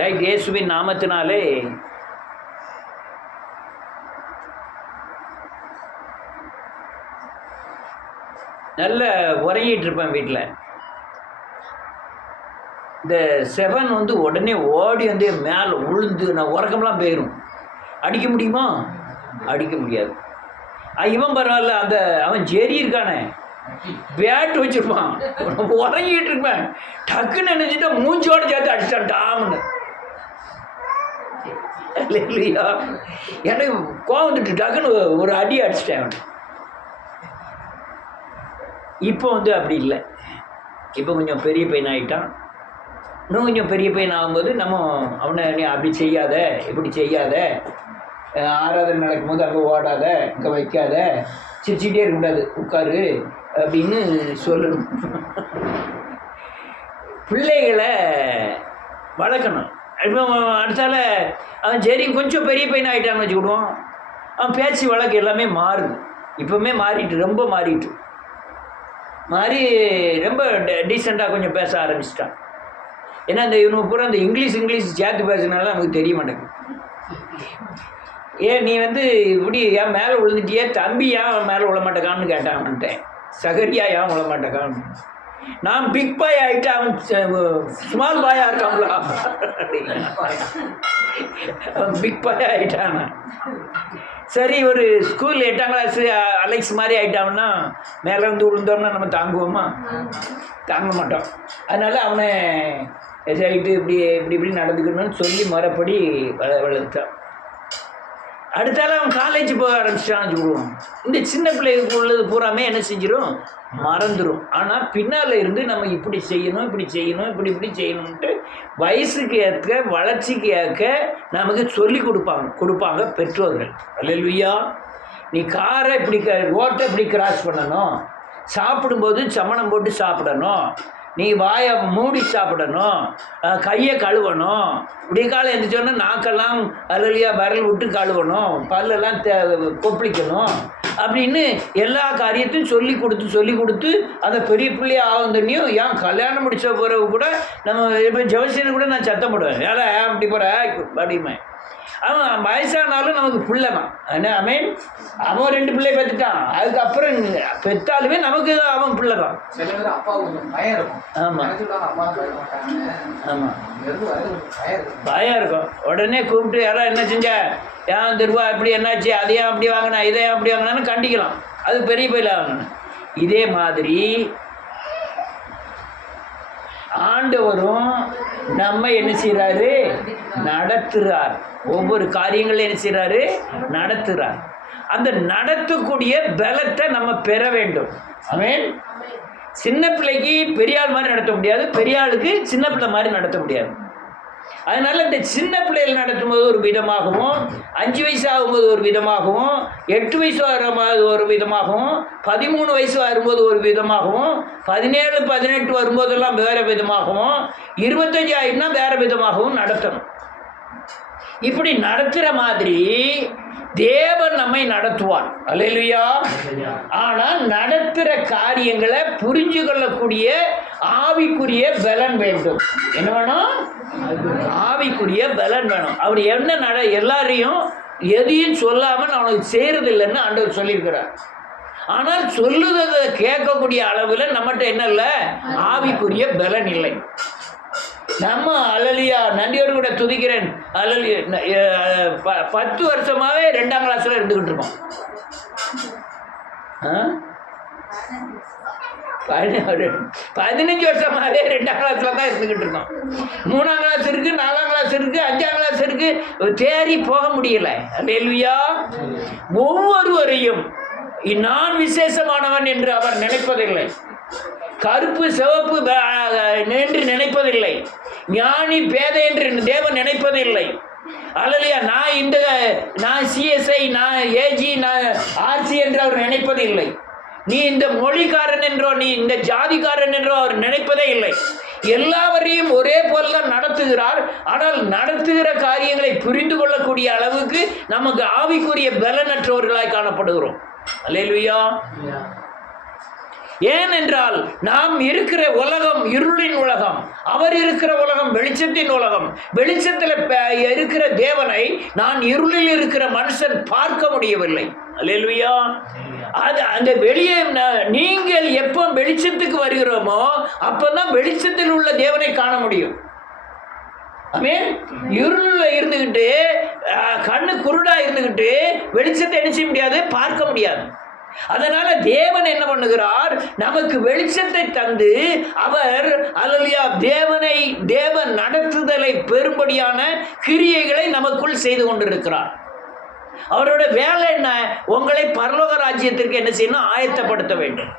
Right. இயேசுவின் நாமத்தினாலே நல்ல உறங்கிட்டு இருப்பேன் வீட்டில். இந்த செவன் வந்து உடனே ஓடி வந்து மேலே உளுந்து நான் உறக்கம்லாம் போயிடும். அடிக்க முடியுமா? அடிக்க முடியாது. இவன் பரவாயில்ல, அந்த அவன் ஜெரி இருக்கானே பேட்டு வச்சுருப்பான். உறங்கிட்டு இருப்பேன், டக்குன்னு நினைச்சிட்டா மூஞ்சோட சேர்த்து அடிச்சான் டாம்னு. இல்லையா, எனக்கு கோவம் வந்துட்டு டக்குன்னு ஒரு அடி அடிச்சிட்டேன் அவன். இப்போ வந்து அப்படி இல்லை. இப்போ கொஞ்சம் பெரிய பையன் ஆகிட்டான். இன்னும் கொஞ்சம் பெரிய பையன் ஆகும்போது நம்ம அவனை நீ அப்படி செய்யாத, இப்படி செய்யாத, ஆராதனை நடக்கும்போது அங்கே ஓடாத, இங்கே வைக்காத, சிரிச்சிட்டே இருக்கக்கூடாது, உட்காரு அப்படின்னு சொல்லணும். பிள்ளைகளை வளர்க்கணும். இப்போ அடுத்தால அவன் சரி கொஞ்சம் பெரிய பையன் ஆகிட்டான்னு வச்சுக்கிடுவோம், அவன் பேச்சு வழக்கு எல்லாமே மாறுது. இப்போவுமே மாறிட்டு, ரொம்ப மாறிட்டு மாறி ரொம்ப டீசெண்டாக கொஞ்சம் பேச ஆரம்பிச்சிட்டான். ஏன்னா இந்த இவனுக்கு பூரா அந்த இங்கிலீஷ் சேர்த்து பேசுனால நமக்கு தெரிய மாட்டேங்குது. ஏன் நீ வந்து இப்படி ஏன் மேலே விழுந்துட்டியே, தம்பி ஏன் மேலே விழ மாட்டேக்கான்னு கேட்டான்ட்டேன். சகரியா ஏன் விழ மாட்டேக்கான்னு. நான் பிக் பாய் ஆகிட்டேன், அவன் ஸ்மால் பாயாக இருக்காங்களா, அவன் பிக் பாய் ஆகிட்டான். சரி, ஒரு ஸ்கூல் 8ஆம் கிளாஸ் அலெக்ஸ் மாதிரி ஆகிட்டான்னா மேலே வந்து விழுந்தோம்னா நம்ம தாங்குவோமா? தாங்க மாட்டோம். அதனால் அவனை ரைட்டு இப்படி நடந்துக்கணும்னு சொல்லி மறுபடி வளர்த்தான். அடுத்தால அவன் காலேஜ் போக ஆரம்பிச்சிட்டான்னு சொல்லுவோம். இந்த சின்ன பிள்ளைகளுக்கு உள்ளது பூராமே என்ன செஞ்சிடும், மறந்துடும். ஆனால் பின்னால் இருந்து நம்ம இப்படி இப்படி செய்யணும்ன்ட்டு வயசுக்கு ஏற்க வளர்ச்சிக்கு ஏற்க நமக்கு சொல்லி கொடுப்பாங்க பெற்றோர்கள். அல்லேலூயா. நீ காரை இப்படி ரோட்டை இப்படி கிராஸ் பண்ணணும், சாப்பிடும்போது சமணம் போட்டு சாப்பிடணும், நீ வாயை மூடி சாப்பிடணும், கையை கழுவணும், விடியகாலம் எழுந்திரிச்சோன்னா நாக்கெல்லாம் அல்லையா விரல் விட்டு கழுவணும், பல்லெல்லாம் கொப்பளிக்கணும் அப்படின்னு எல்லா காரியத்தையும் சொல்லி கொடுத்து அந்த பெரிய பிள்ளையை ஆகுந்தண்ணியும். ஏன் கல்யாணம் முடிச்ச பிறகு கூட நம்ம இப்போ ஜெவசீனு கூட நான் சத்தம் போடுவேன், ஏழை அப்படி போகிற அப்படிமே. அவன் வயசானாலும் நமக்கு பிள்ளை தான். என்ன அவன் 2 பிள்ளை பெற்றுட்டான், அதுக்கப்புறம் பெற்றாலுமே நமக்கு அவன் பிள்ளை தான். ஆமாம் ஆமாம், பயம் இருக்கும். உடனே கூப்பிட்டு யாராவது என்ன செஞ்ச, ஏன் திருவா இப்படி என்னாச்சு, அதையும் அப்படி வாங்கினா இதையும் அப்படி வாங்கினான்னு கண்டிக்கலாம். அது பெரிய பயில வாங்கணும். இதே மாதிரி ஆண்டவரும் நம்ம என்ன செய்கிறாரு, நடத்துகிறார். ஒவ்வொரு காரியங்களும் என்ன செய்கிறாரு, நடத்துகிறார். அந்த நடத்தக்கூடிய பலத்தை நம்ம பெற வேண்டும். ஆமென். சின்ன பிள்ளைக்கு பெரிய ஆள் மாதிரி நடத்த முடியாது, பெரிய ஆளுக்கு சின்ன பிள்ளை மாதிரி நடத்த முடியாது. அதனால் இந்த சின்ன பிள்ளைகள் நடத்தும்போது ஒரு விதமாகவும், 5 வயசு ஆகும்போது ஒரு விதமாகவும், 8 வயசு வரும்போது ஒரு விதமாகவும், 13 வயசு வரும்போது ஒரு விதமாகவும், 17 18 வரும்போதெல்லாம் வேறு விதமாகவும், 25 ஆகிட்டுனா வேறு விதமாகவும் நடத்தணும். இப்படி நடத்துகிற மாதிரி தேவன் நம்மை நடத்துவார். அல்லேலூயா. ஆனால் நடத்துகிற காரியங்களை புரிஞ்சு கொள்ளக்கூடிய ஆவிக்குரிய பலன் வேண்டும். என்ன வேணும்? ஆவிக்குரிய பலன் வேணும். அப்படி என்ன எல்லாரையும் எதையும் சொல்லாமல் அவனுக்கு செய்கிறதில்லைன்னு ஆண்டவர் சொல்லியிருக்கிறார். ஆனால் சொல்லுறதை கேட்கக்கூடிய அளவில் நம்மகிட்ட என்ன இல்லை, ஆவிக்குரிய பலன் இல்லை. நம்ம அல்லலியா நன்றியோடு கூட துதிக்கிறேன். அல்லலியா 10 வருஷமாகவே 2ஆம் கிளாஸில் இருந்துக்கிட்டு இருக்கோம். 15 வருஷமாகவே 2ஆம் கிளாஸில் தான் இருந்துக்கிட்டு இருக்கோம். 3ஆம் கிளாஸ் இருக்குது, 4ஆம் கிளாஸ் இருக்குது, 5ஆம் கிளாஸ் இருக்குது, தேறி போக முடியலை. அல்லேலூயா. ஒவ்வொருவரையும் நான் விசேஷமானவன் என்று அவர் நினைப்பதில்லை, கருப்பு சிவப்பு என்று நினைப்பதில்லை, ஞானி பேதை என்று தேவன் நினைப்பதில்லை. அல்லையா, நான் சிஎஸ்ஐ, நான் ஏஜி, நான் ஆர்சி என்று அவர் நினைப்பதில்லை. நீ இந்த மொழிக்காரன் என்றோ நீ இந்த ஜாதிக்காரன் என்றோ அவர் நினைப்பதே இல்லை. எல்லாவரையும் ஒரே போலதான் நடத்துகிறார். ஆனால் நடத்துகிற காரியங்களை புரிந்து கொள்ளக்கூடிய அளவுக்கு நமக்கு ஆவிக்குரிய பலனற்றவர்களாய் காணப்படுகிறோம். அல்லேலூயா. ஏனென்றால் நாம் இருக்கிற உலகம் இருளின் உலகம், அவர் இருக்கிற உலகம் வெளிச்சத்தின் உலகம். வெளிச்சத்தில் இருக்கிற தேவனை நான் இருளில் இருக்கிற மனுஷன் பார்க்க முடியவில்லை. அல்லேலூயா. அது அந்த வெளியே நீங்கள் எப்போ வெளிச்சத்துக்கு வருகிறோமோ அப்பதான் வெளிச்சத்தில் உள்ள தேவனை காண முடியும். ஆமென். இருளில் இருந்துகிட்டு கண்ணு குருடா இருந்துகிட்டு வெளிச்சத்தை என்ன செய்ய முடியாது, பார்க்க முடியாது. அதனால தேவன் என்ன பண்ணுகிறார், நமக்கு வெளிச்சத்தை தந்து அவர் அல்லேலூயா தேவன் நடத்துதலை பெரும்படியான கிரியைகளை நமக்குள் செய்து கொண்டிருக்கிறார். அவரோட வேலை என்ன, உங்களை பரலோக ராஜ்யத்திற்கு என்ன செய்யணும், ஆயத்தப்படுத்த வேண்டும்.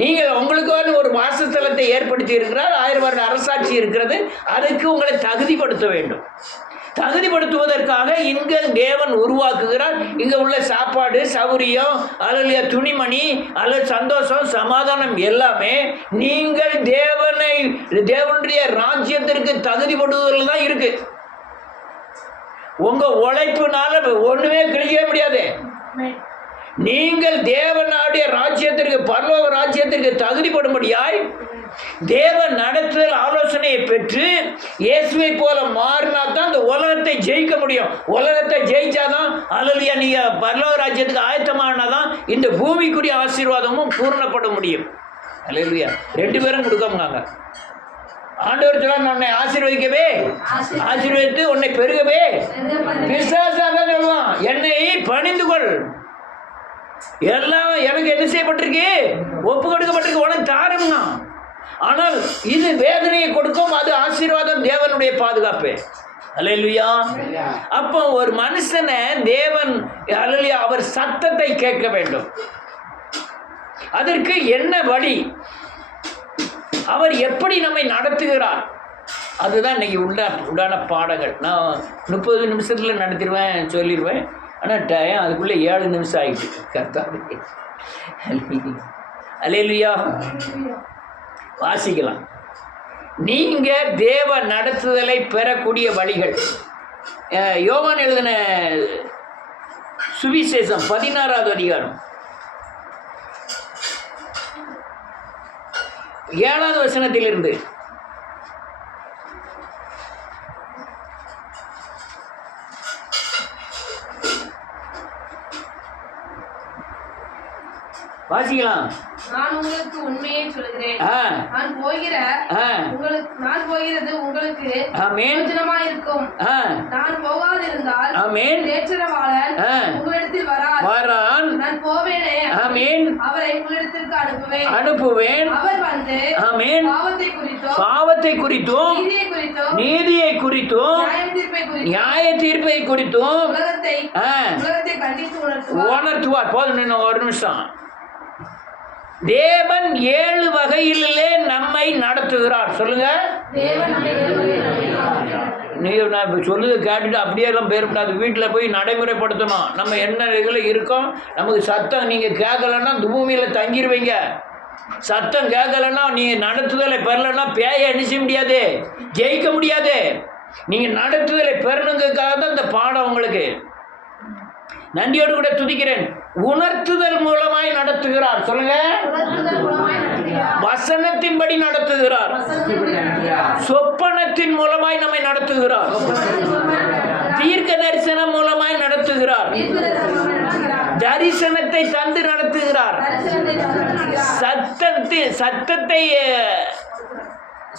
நீங்கள் உங்களுக்கான ஒரு வாசஸ்தலத்தை ஏற்படுத்தி இருக்கிறார், 1000 வருட அரசாட்சி இருக்கிறது, அதுக்கு உங்களை தகுதிப்படுத்த வேண்டும். தகுதிப்படுத்துவதற்காக இங்கே தேவன் உருவாக்குகிறார். இங்கே உள்ள சாப்பாடு சௌரியம் அல்லது துணிமணி அல்லது சந்தோஷம் சமாதானம் எல்லாமே நீங்கள் தேவனுடைய ராஜ்யத்திற்கு தகுதிப்படுவதில் தான் இருக்கு. உங்க உழைப்புனால ஒண்ணுமே கிடைக்கவே முடியாது. நீங்கள் தேவனுடைய ராஜ்யத்திற்கு பரலோக ராஜ்யத்திற்கு தகுதிப்படும்படியாய் தேவன் நடத்துதல் ஆலோசனையை பெற்று இயேசுவை போல மாறினா தான் இந்த உலகத்தை ஜெயிக்க முடியும். உலகத்தை ஜெயிச்சாதான் அல்லேலூயா நீங்க பரலோக ராஜ்யத்துக்கு ஆயத்தமானாதான் இந்த பூமிக்குரிய ஆசீர்வாதமும் பூர்ணப்பட முடியும். அல்லேலூயா. 2 பேரும் கொடுக்காங்க. ஆண்டவர் சொல்ல உன்னை ஆசீர்வதிக்கவே, ஆசீர்வதித்து உன்னை பெருகவே. பிசாசாக சொல்லுவான், என்னை பணிந்து கொள், எல்லாம் எனக்கு என்ன செய்யப்பட்டிருக்கு, ஒப்பு கொடுக்கப்பட்டிருக்கு, உனக்கு தாரம்னா. ஆனால் இது வேதனையை கொடுக்கும், அது ஆசீர்வாதம், தேவனுடைய பாதுகாப்பு. அல்லேலூயா. அப்போ ஒரு மனுஷனை தேவன் அல்லேலூயா அவர் சத்தத்தை கேட்க வேண்டும். அதற்கு என்ன வழி, அவர் எப்படி நம்மை நடத்துகிறார், அதுதான் இன்னைக்கு உண்டான பாடங்கள். நான் 30 நிமிஷத்தில் நடத்திடுவேன் சொல்லிடுவேன். ஆனால் டைம் அதுக்குள்ளே 7 நிமிஷம் ஆகிட்டு. கர்த்தாவே அல்லேலூயா. வாசிக்கலாம். நீங்கள் தேவ நடத்துதலை பெறக்கூடிய வழிகள். யோவான் எழுதின சுவிசேஷம் 16வது அதிகாரம் 7வது வசனத்திலிருந்து வாசிக்கலாம். நான் உங்களுக்கு உண்மையை சொல்கிறேன், நான் போகிறது உங்களுக்கு பிரயோஜனமாய் இருக்கும். நான் போகாதிருந்தால் தேற்றரவாளன் உங்களிடத்தில் வரான். நான் போவேனே, அவரை உங்களிடத்திற்கு அனுப்புவேன். அவர் வந்து பாவத்தை குறித்தும் நீதியை குறித்தும் நியாய தீர்ப்பை குறித்தும் உலகத்தை கண்டித்து உணர்த்துவார். போதும், ஒரு நிமிஷம். தேவன் 7 வகையிலே நம்மை நடத்துகிறார். சொல்லுங்க. நீங்க நான் சொல்லுது கேட்டுட்டு அப்படியே எல்லாம் பேரப்படாது. வீட்டில் போய் நடைமுறைப்படுத்தணும். நம்ம என்ன இதில் இருக்கோம், நமக்கு சத்தம் நீங்கள் கேட்கலன்னா பூமியில் தங்கிடுவீங்க. சத்தம் கேட்கலன்னா நீங்கள் நடத்துதலை பெறலைன்னா பேயை அணிச்ச முடியாது, ஜெயிக்க முடியாது. நீங்கள் நடத்துதலை பெறணுங்கிறதுக்காக தான் இந்த பாடம் உங்களுக்கு. நன்றியோடு கூட துதிக்கிறேன். உணர்த்துதல் மூலமாய் நடத்துகிறார். சொல்லுங்க. வசனத்தின்படி நடத்துகிறார். சொப்பனத்தின் மூலமாய் நம்மை நடத்துகிறார். தீர்க்க தரிசனம் மூலமாய் நடத்துகிறார். தரிசனத்தை தந்து நடத்துகிறார்.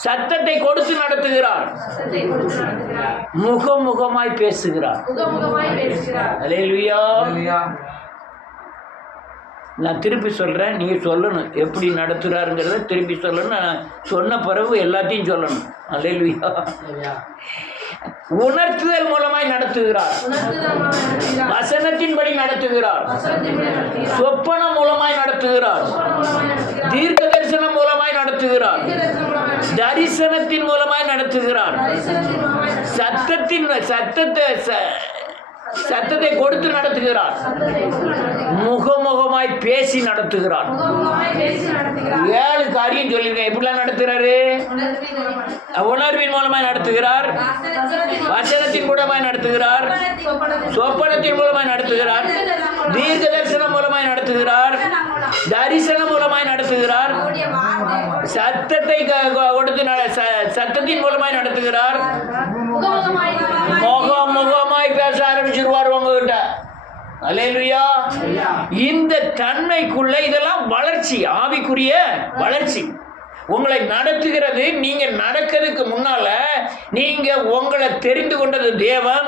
சத்தத்தை கொடுத்து நடத்துகிறார். முகமுகமாய் பேசுகிறார். அல்லேலூயா. நான் திருப்பி சொல்கிறேன், நீங்கள் சொல்லணும் எப்படி நடத்துகிறாருங்கிறத திருப்பி சொல்லணும். நான் சொன்ன பிறகு எல்லாத்தையும் சொல்லணும். அல்லேலூயா. உணர்த்துதல் மூலமாய் நடத்துகிறார். வசனத்தின்படி நடத்துகிறார். சொப்பனம் மூலமாய் நடத்துகிறார். தீர்க்க தரிசனம் மூலமாய் நடத்துகிறார். தரிசனத்தின் மூலமாய் நடத்துகிறார். சத்தத்தை கொடுத்து நடத்துகிறார். முகமுகமாய் பேசி நடத்துகிறார். 7 காரியம் சொல்லியிருக்கேன். எப்படிலாம் நடத்துகிறாரு? உணர்வின் மூலமாய் நடத்துகிறார். வசனத்தின் மூலமாய் நடத்துகிறார். சொப்பனத்தின் மூலமாய் நடத்துகிறார். தீர்க்க தரிசனம் மூலமாய் நடத்துகிறார். தரிசனம் மூலமாய் நடத்துகிறார். சத்தத்தை கொடுத்து சத்தத்தின் மூலமாய் நடத்துகிறார். முகமாய் பேச ஆரம்பிச்சிருவார் உங்ககிட்ட. அல்லேலூயா. இந்த தன்மைக்குள்ள இதெல்லாம் வளர்ச்சி, ஆவிக்குரிய வளர்ச்சி. உங்களை நடத்துகிறது. நீங்க நடக்கிறதுக்கு முன்னால நீங்க உங்களை தெரிந்து கொண்டது தேவன்,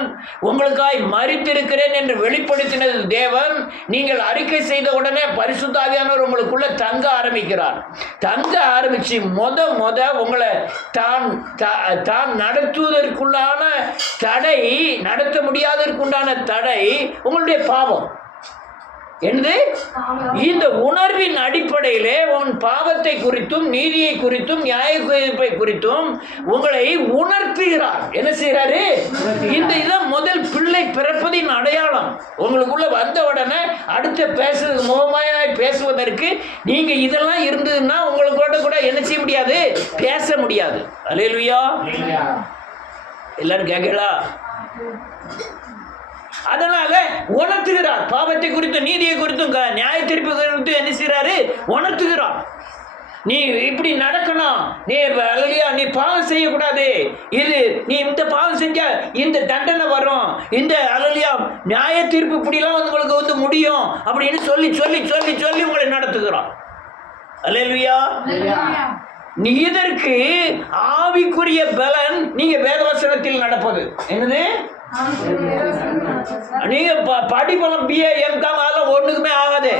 உங்களுக்காய் மரித்திருக்கிறேன் என்று வெளிப்படுத்தினது தேவன். நீங்கள் அறிக்கை செய்த உடனே பரிசுத்த ஆவியானவர் உங்களுக்குள்ள தங்க ஆரம்பிக்கிறார். தங்க ஆரம்பிச்சு உங்களை தான் நடத்துவதற்குள்ளான தடை, நடத்த முடியாததற்குண்டான தடை உங்களுடைய பாவம். என்று இந்த உணர்வின் அடிப்படையிலே உன் பாவத்தை குறித்தும் நீதியை குறித்தும் நியாய தீர்ப்பை குறித்தும் உங்களை உணர்த்துகிறார். என்ன செய்யறாரு? இந்த இதான் முதல் பிள்ளை பிறப்பதின் அடையாளம். உங்களுக்குள்ள வந்த உடனே அடுத்த முகமாய் பேசுவதற்கு நீங்க இதெல்லாம் இருந்ததுன்னா உங்களுக்கு கூட என்ன செய்ய முடியாது? பேச முடியாது. அல்லேலூயா. எல்லாரும் கேட்கலா? அதனால உணர்த்துகிறார். பாவத்தை குறித்தும் நீதியை குறித்தும் நியாய தீர்ப்பு குறித்தும் என்ன செய்யறாரு? உணர்த்துகிறார். நீ இப்படி நடக்கணும், நீ பாவம் செய்யக்கூடாது, நீ இந்த பாவம் செஞ்சா இந்த தண்டனை வரும், இந்த நியாய தீர்ப்பு இப்படிலாம் உங்களுக்கு முடியும் அப்படின்னு சொல்லி சொல்லி சொல்லி சொல்லி உங்களை நடத்துகிறான். அல்லேலூயா. நீ இதற்கு ஆவிக்குரிய பலன் நீங்க வேதவசனத்தில் நடப்பது. என்னது? நீங்க படிப்பெல்லாம் BA MCom அதெல்லாம் ஒண்ணுக்குமே ஆகாது.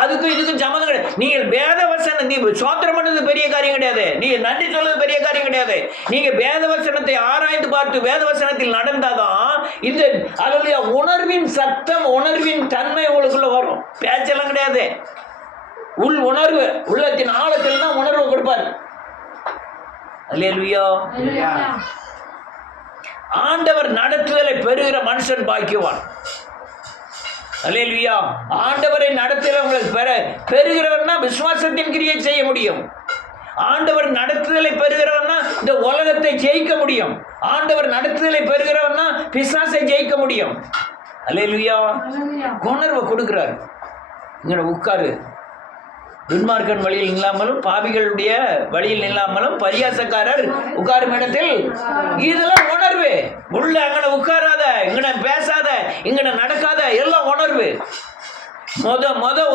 அதுக்கும் இதுக்கும் சம்மந்தம் கிடையாது. நீங்கள் வேதவசனம், நீ சோத்திரம் பண்ணது பெரிய காரியம் கிடையாது, நீங்க நன்றி சொல்றது பெரிய காரியம் கிடையாது. நீங்க வேதவசனத்தை ஆராய்ந்து பார்த்து வேதவசனத்தில் நடந்தாதான் இந்த உணர்வின் சத்தம், உணர்வின் தன்மை உங்களுக்குள்ள வரும். பேச்செல்லாம் கிடையாது. உள் உணர்வு, உள்ளத்தின் ஆழத்தில் தான் உணர்வு கொடுப்பார். அல்லேலூயா. ஆண்டவர் நடத்துதலை பெறுகிற மனுஷன் பாக்கியவான். அல்லேலூயா. ஆண்டவரை நடத்துதலை உங்களுக்கு பெறுகிறவன்னா விசுவாசத்தின் கிரியை செய்ய முடியும். ஆண்டவர் நடத்துதலை பெறுகிறவன்னா இந்த உலகத்தை ஜெயிக்க முடியும். ஆண்டவர் நடத்துதலை பெறுகிறவன்னா பிசாசை ஜெயிக்க முடியும். அல்லேலூயா. உணர்வை கொடுக்கிறார். இங்க உட்காரு. துன்மார்க்கன் வழியில் இல்லாமலும் பாவிகளுடைய வழியில் இல்லாமலும் பரியாசக்காரர் உட்காரும் இடத்தில். இதெல்லாம் உணர்வு. உள்ள அங்கன உட்காராத, இங்கன பேசாத, இங்கன நடக்காத, எல்லாம் உணர்வு.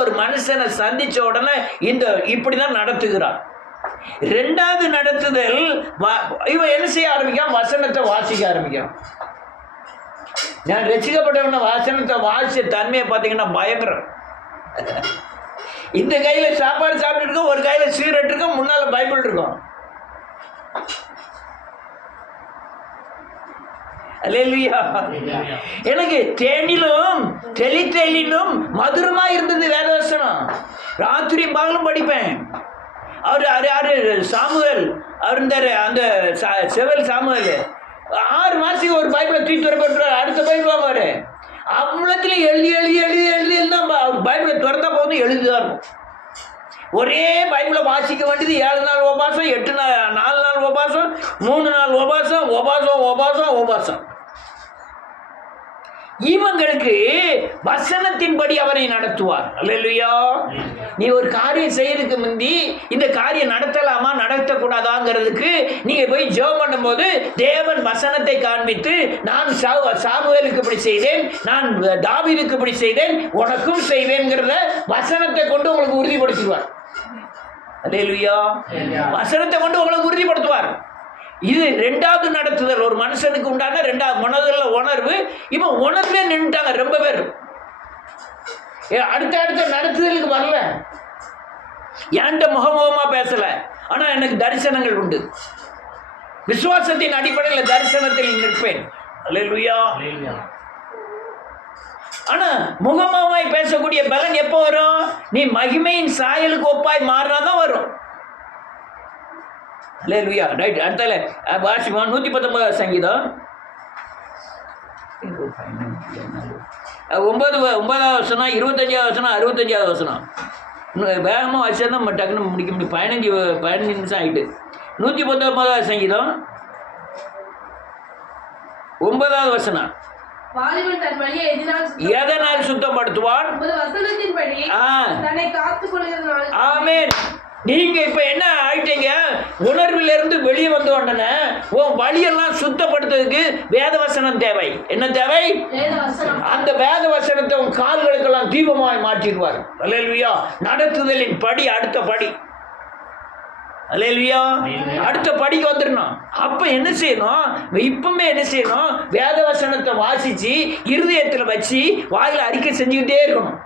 ஒரு மனுஷனை சந்திச்ச உடனே இப்படிதான் நடத்துகிறான். ரெண்டாவது நடத்துதல், இவன் என்ன செய்ய ஆரம்பிக்கான்? வசனத்தை வாசிக்க ஆரம்பிக்கான். நான் ரசிக்கப்பட்டவன வசனத்தை வாசிச்ச தன்மையை பார்த்தீங்கன்னா பயங்கரம். இந்த கையில சாப்பாடு சாப்பிட்டு இருக்கும், ஒரு கையில சிகரெட் இருக்கும், முன்னால பைபிள் இருக்கும். அல்லேலூயா. எனக்கு தேனிலும் தெளித்தெளிலும் மதுரமா இருந்தது வேதவசனம். ராத்திரி பகலும் படிப்பேன். அவர் சாமுவேல், அவர் இருந்தாரு, அந்த செவல் சாமுவேல் 6 மாசத்துக்கு ஒரு பைபிளை தூக்கி வரப்பட்டார். அடுத்த பைபிள் வாங்குவாரு. அவ்வளோத்துல எழுதி எழுதி எழுதி எழுதி தான் பைபிளை திறந்தா போதும், எழுதிதான் இருக்கும். ஒரே பைபிளை வாசிக்க வேண்டியது 7 நாள் உபாசம், 4 நாள் உபாசம், 3 நாள் உபாசம், உபாசம் உபாசம் உபாசம். இவங்களுக்கு வசனத்தின்படி அவரை நடத்துவார். அல்லேலூயா. நீ ஒரு காரியம் செய்யறதுக்கு முந்தி இந்த காரியம் நடத்தலாமா நடத்தக்கூடாதாங்கிறதுக்கு நீங்க போய் ஜெபம் பண்ணும்போது தேவன் வசனத்தை காண்பித்து, நான் சாமுவேலுக்கு இப்படி செய்தேன், நான் தாவீதுக்கு இப்படி செய்தேன், உனக்கும் செய்வேன்கிறத வசனத்தை கொண்டு உங்களுக்கு உறுதிப்படுத்துவார். அல்லேலூயா. வசனத்தை கொண்டு உங்களுக்கு உறுதிப்படுத்துவார். இது ரெண்டாவது நடத்துதல். ஒரு மனுஷனுக்கு உண்டான ரெண்டாவது மனதில் உணர்வு. இவன் உணர்வே நின்றுட்டாங்க ரொம்ப பேர். அடுத்த நடத்துதலுக்கு வரல. என்கிட்ட முகமுகமா பேசல, ஆனா எனக்கு தரிசனங்கள் உண்டு. விசுவாசத்தின் அடிப்படையில் தரிசனத்தில் நிற்பேன். அல்லேலூயா. ஆனா முகமாவாய் பேசக்கூடிய பலன் எப்போ வரும்? நீ மகிமையின் சாயலுக்கு ஒப்பாய் மாறினாதான் வரும். அல்லேலூயா. ரைட். அடுத்தால வாசிப்போம். 119 சங்கீதம் 9வது வசனம், 25வது வசனம், 65வது வசனம். வேகமாக வாசிச்சா தான் டக்குன்னு முடிக்க முடியும். 15 நிமிஷம் ஆகிட்டு. 119வது சங்கீதம் 9வது வசனம். வாலிபன் தன் வழியை எதனால் சுத்தப்படுத்துவான்? வசனத்தின்படி தன்னை காத்துக் கொள்கிறதுனால. ஆமென். நீங்க இப்ப என்ன ஆயிட்டீங்க? உணர்வில இருந்து வெளியே வந்த உடனே உன் வழியெல்லாம் சுத்தப்படுத்துறதுக்கு வேத வசனம் தேவை. என்ன தேவை? அந்த வேத வசனத்தை உன் கால்களுக்கெல்லாம் தீபமாய் மாற்றிடுவார். அல்லேலூயா. நடத்துதலின் படி, அடுத்த படி. அல்லேலூயா. அடுத்த படிக்கு வந்துடணும். அப்ப என்ன செய்யணும்? இப்பவுமே என்ன செய்யணும்? வேத வசனத்தை வாசிச்சு இருதயத்துல வச்சு வாயில அறிக்கை செஞ்சுக்கிட்டே இருக்கணும்,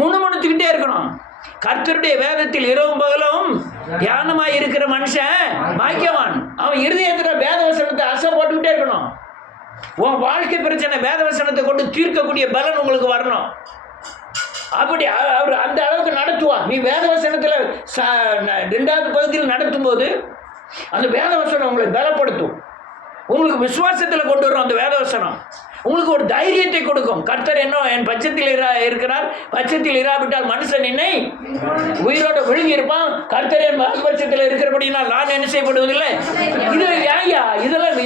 முணுமுணுத்துக்கிட்டே இருக்கணும். கர்த்தருடைய வேதத்தில் இரவும் பகலும் தியானமாய் இருக்கிற மனுஷன் பாக்கியவான். அவன் இருதயத்துல வேத வசனத்தை அசை போட்டுக்கிட்டே இருக்கணும். உன் வாழ்க்கை பிரச்சனை வேத வசனத்தை கொண்டு தீர்க்கக்கூடிய பலன் உங்களுக்கு வரணும். அப்படி அவர் அந்த அளவுக்கு நடத்துவார். நீ வேத வசனத்துல 2வது பகுதியில் நடத்தும் போது அந்த வேத வசனம் உங்களை பலப்படுத்தும். உங்களுக்கு விசுவாசத்துல கொண்டு வரும். அந்த வேத வசனம் உங்களுக்கு ஒரு தைரியத்தை கொடுக்கும். கர்த்தர் என்ன என் பட்சத்தில் இருக்கிறார், பட்சத்தில் இராவிட்டால் மனுஷன் என்னை உயிரோட விழுங்கி இருப்பான். கர்த்தர் என் பட்சத்தில் இருக்கிறபடினால் நான் என்ன செய்யப்படுவதில்லை. இது ஐயா, இதெல்லாம்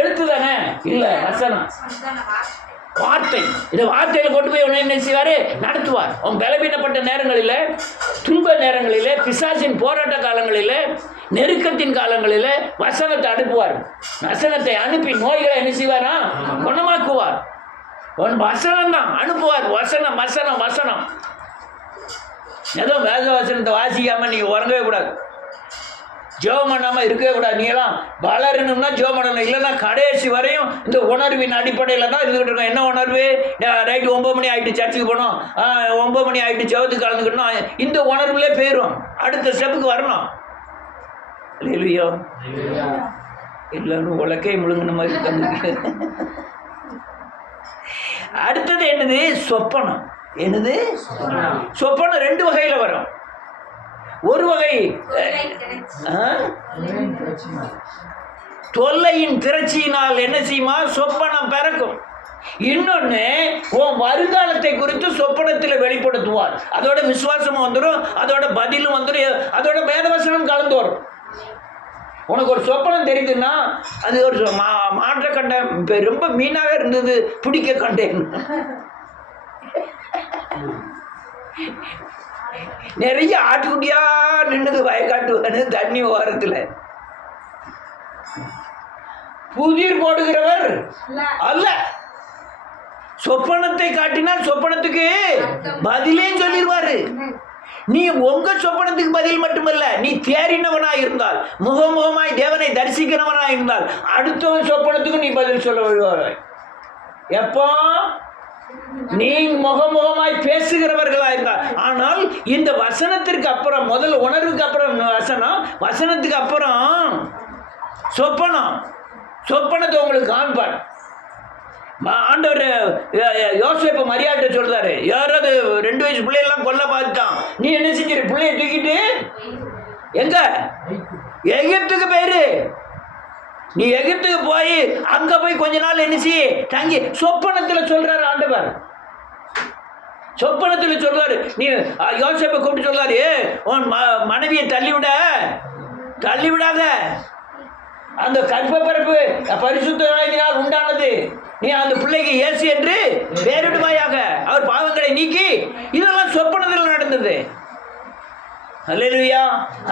எழுத்து தானே? இல்லை, வசனம், வார்த்தை. இந்த வார்த்தையில கொண்டு போய் உன்னை என்ன செய்வாரு? நடத்துவார். அவன் பலவீனப்பட்ட நேரங்களில், துன்ப நேரங்களில், பிசாசின் போராட்ட காலங்களில், நெருக்கத்தின் காலங்களில் வசனத்தை அனுப்புவார். வசனத்தை அனுப்பி நோய்களை என்ன செய்வாரா? குணமாக்குவார். உன் வசனம் தான் அனுப்புவார். வசனம் வசனம் வசனம். ஏதோ வேத வசனத்தை வாசிக்காம நீங்க உறங்கவே கூடாது, ஜெபம் பண்ணாம இருக்கவே கூடாது. நீங்களாம் வளரணும்னா ஜெபம் பண்ணணும். இல்லைன்னா கடைசி வரையும் இந்த உணர்வின் அடிப்படையில் தான் இருந்துகிட்டு இருக்கோம். என்ன உணர்வு? ரைட்டு 9 மணி ஆகிட்டு சர்ச்சுக்கு போகணும், 9 மணி ஆகிட்டு ஜெபத்துக்கு கலந்துக்கணும். இந்த உணர்வுலே போயிடும். அடுத்த ஸ்டெப்புக்கு வரணும். இல்லையோ? இல்லைன்னு உலக்கை முழுங்கின மாதிரி தந்துக்கு. அடுத்தது என்னது? சொப்பனம். என்னது? சொப்பனம் 2 வகையில் வரும். ஒரு வகை தொல்லையின் திரட்சியினால் என்ன செய்யுமா? சொப்பனம் பிறக்கும். இன்னொன்னு உன் வருங்காலத்தை குறித்து சொப்பனத்தில் வெளிப்படுத்துவார். அதோட விசுவாசமும் வந்துடும், அதோட பதிலும் வந்துடும், அதோட வேதவசனம் கலந்து வரும். உனக்கு ஒரு சொப்பனம் தெரியுதுன்னா அது ஒரு மாற்ற கண்டேன், ரொம்ப மீனாக இருந்தது, பிடிக்க கண்டேன். நிறைய ஆட்டுக்குட்டியா நின்றுது வயக்காட்டு தண்ணி ஓரத்தில். புதிர் போடுகிறவர் அல்ல. சொப்பனத்தை காட்டினால் சொப்பனத்துக்கு பதிலே சொல்லிடுவாரு. நீ உங்க சொப்பனத்துக்கு பதில் மட்டுமல்ல, நீ தேறினவனாய் இருந்தால், முகமுகமாய் தேவனை தரிசிக்கிறவனாய் இருந்தால், அடுத்த சொப்பனத்துக்கு நீ பதில் சொல்ல வருவாய். எப்போ? நீ முகமுகமாய் பேசுகிறவர்களா இருந்தால். ஆனால் இந்த வசனத்திற்கு அப்புறம், முதல் உணர்வுக்கு அப்புறம் வசனம், வசனத்துக்கு அப்புறம் சொப்பனம். சொப்பனத்தை உங்களுக்கு காண்பார். ஆண்டவர் யோசேப்பு மரியாதை சொல்றாரு, யாராவது 2 வயசு பிள்ளையெல்லாம் கொல்ல பார்த்துட்டான், நீ என்ன செஞ்சிரு? பிள்ளைய தூக்கிட்டு எங்க? எகிப்துக்கு போயிரு. நீ எகிப்துக்கு போய் அங்க போய் கொஞ்ச நாள் என்ன செய்ய தங்கி. சொப்பனத்துல சொல்றாரு ஆண்டவர். சொப்பனத்துல சொல்றாரு. நீ யோசேப்பை கூப்பிட்டு சொல்றாரு, உன் மனைவியை தள்ளி விடாத. அந்த கற்பப்பிறப்பு பரிசுத்தத்தினால் உண்டானது. நீ அந்த பிள்ளைக்கு இயேசு என்று பேரிடுவாயாக, அவர் பாவங்களை நீக்கி. இதெல்லாம் சொப்பனத்தில் நடந்தது. அல்லேலூயா.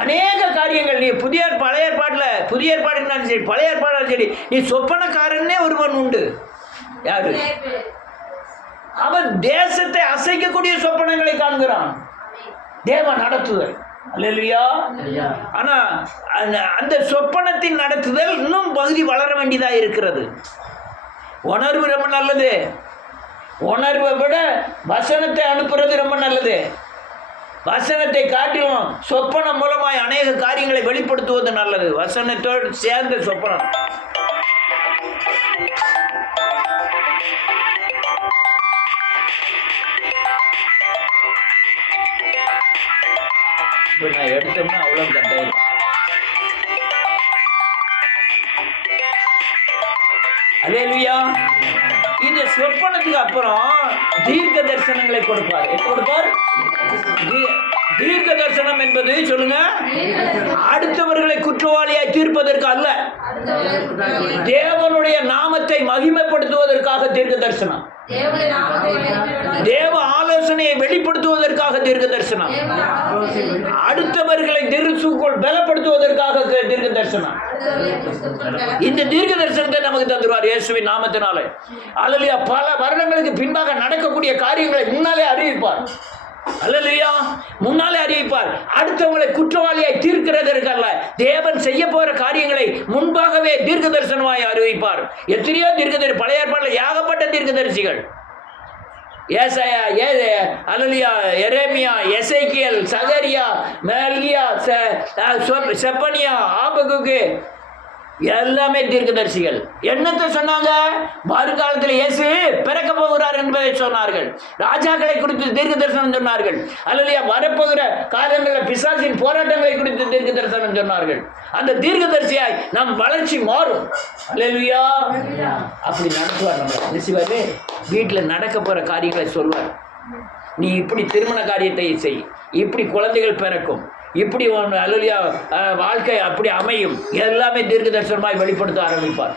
அநேக காரியங்கள் நீ பழைய ஏற்பாட்டில், புதிய ஏற்பாடுனாலும் சரி, பழைய ஏற்பாடாலும் சரி, நீ சொப்பனக்காரன்னே ஒருவன் உண்டு. யாரு? அவன் தேசத்தை அசைக்கக்கூடிய சொப்பனங்களை காண்கிறான். தேவன் நடத்துதல். அல்லேலூயா. ஆனா அந்த சொப்பனத்தின் நடத்துதல் இன்னும் பகுதி வளர வேண்டியதாக இருக்கிறது. உணர்வு ரொம்ப நல்லது. உணர்வை விட வசனத்தை அனுப்புறது ரொம்ப நல்லது. வசனத்தை காட்டிலும் சொப்பனம் மூலமாய் அநேக காரியங்களை வெளிப்படுத்துவது நல்லது. வசனத்தோடு சேர்ந்த சொப்பனம். இப்போ நான் எடுத்தோம்னா அவ்வளோ கட்டாயிடும். அல்லேலூயா. இந்த சொப்பனத்துக்கு அப்புறம் தீர்க்க தரிசனங்களை கொடுப்பார். தீர்க்க தரிசனம் என்பது சொல்லுங்க, அடுத்தவர்களை குற்றவாளியாய் தீர்ப்பதற்கு அல்ல, தேவனுடைய நாமத்தை மகிமைப்படுத்துவதற்காக தீர்க்க தரிசனம், தேவ ஆலோசனையை வெளிப்படுத்துவதற்காக தீர்க்க தரிசனம், அடுத்தவர்களை திருச்சுக்குள் பலப்படுத்துவதற்காக தீர்க்க தரிசனம். இந்த தீர்க்க தரிசனத்தை நமக்கு தந்துருவார் இயேசுவின் நாமத்தினாலே. அல்லேலூயா. பல வருடங்களுக்கு பின்பாக நடக்கக்கூடிய காரியங்களை முன்னாலே அறிவிப்பார். அல்லேலூயா. முன்னாலே அறிவிப்பார். அடுத்தவங்களை குற்றவாளியாய் தீர்க்கிறதற்கல்ல, தேவன் செய்ய போற காரியங்களை முன்பாகவே தீர்க்க தரிசனமாய் அறிவிப்பார். எத்தனையோ தீர்க்கதரிசி, பழைய ஏற்பாட்டில் ஏகப்பட்ட தீர்க்கதரிசிகள், ஏசாயா, அல்லேலூயா, எரேமியா, எசேக்கியேல், சகரியா, மெல்கியா, செப்பனியா, ஆபகுக்கு, எல்லாமே தீர்க்கதரிசிகள். என்னத்தை சொன்னாங்க? வருங்காலத்தில் இயேசு பிறக்க போகிறார் என்பதை சொன்னார்கள். ராஜாக்களை குறித்து தீர்க்க தரிசனம் சொன்னார்கள். அல்லேலூயா. வரப்போகிற காலங்களில் பிசாசின் போராட்டங்களை குறித்து தீர்க்க தரிசனம் சொன்னார்கள். அந்த தீர்க்கதரிசியாய் நம் வளர்ச்சி மாறும். அல்லேலூயா. அப்படி நடத்துவார். நம்ம நிச்சயமாகவே வீட்டில் நடக்க போகிற காரியங்களை சொல்வார். நீ இப்படி திருமண காரியத்தை செய், இப்படி குழந்தைகள் பிறக்கும், இப்படி அல்லேலூயா வாழ்க்கை அப்படி அமையும், எல்லாமே தீர்க்க தரிசனமாய் வெளிப்படுத்த ஆரம்பிப்பார்.